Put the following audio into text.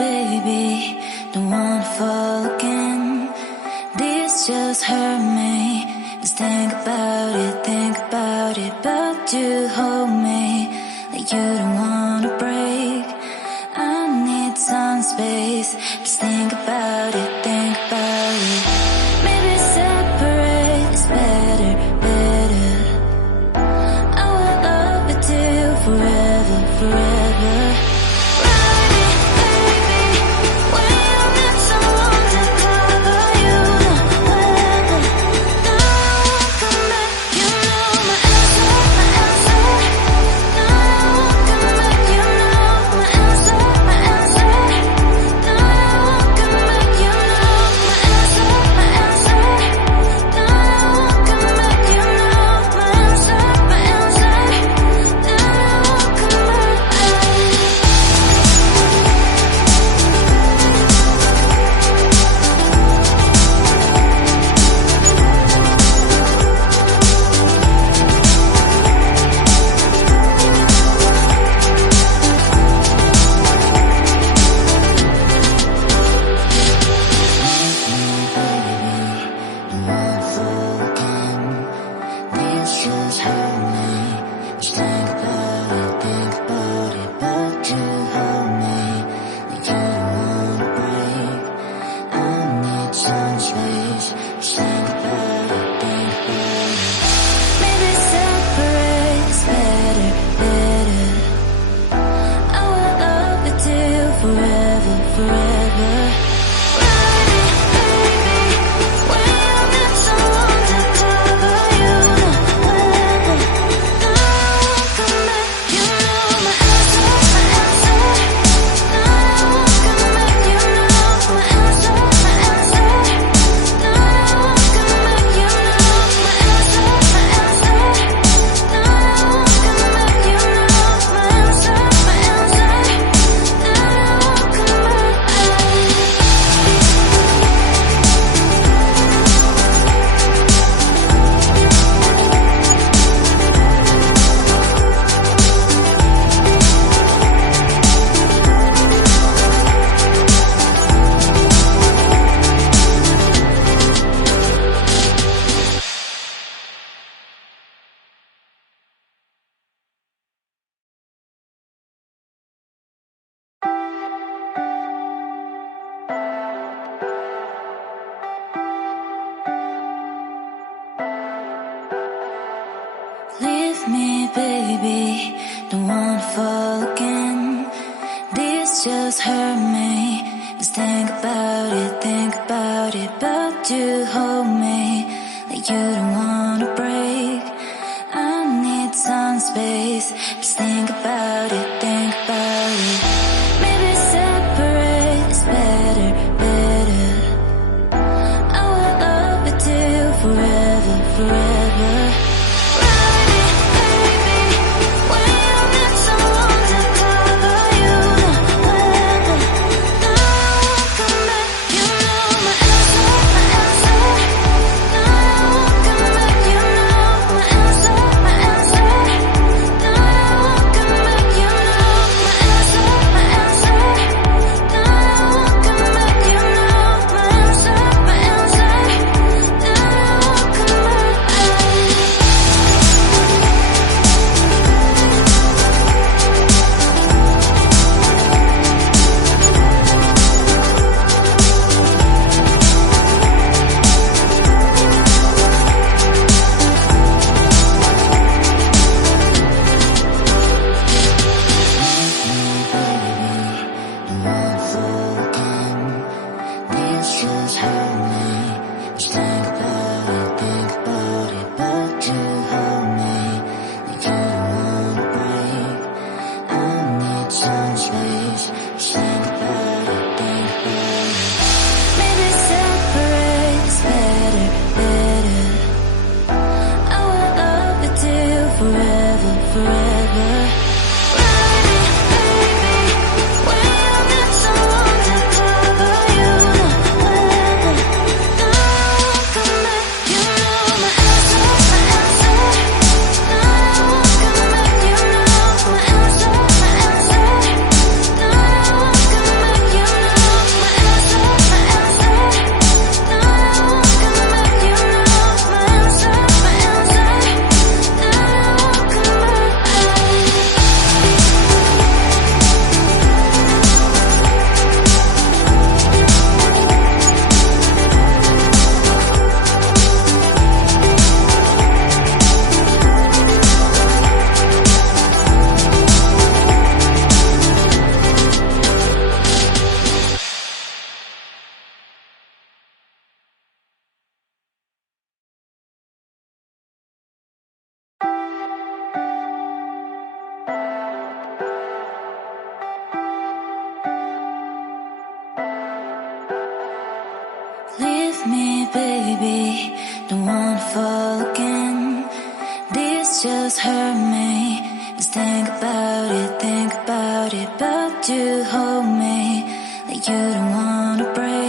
baby, don't wanna fall again. This just hurt me. Just think about it, but you hold me like you don't wanna break. I need some space. Just think about it, maybe separate is better, better. I will love you till forever, forever. Leave me, baby, don't wanna fall again. This just hurt me. Just think about it, but you hold me like you don't wanna break. I need some space. Just think about it, maybe separate is better, better. I will love you till forever, forever. baby, don't wanna fall again. This just hurt me. Just think about it, but you hold me like you don't wanna break.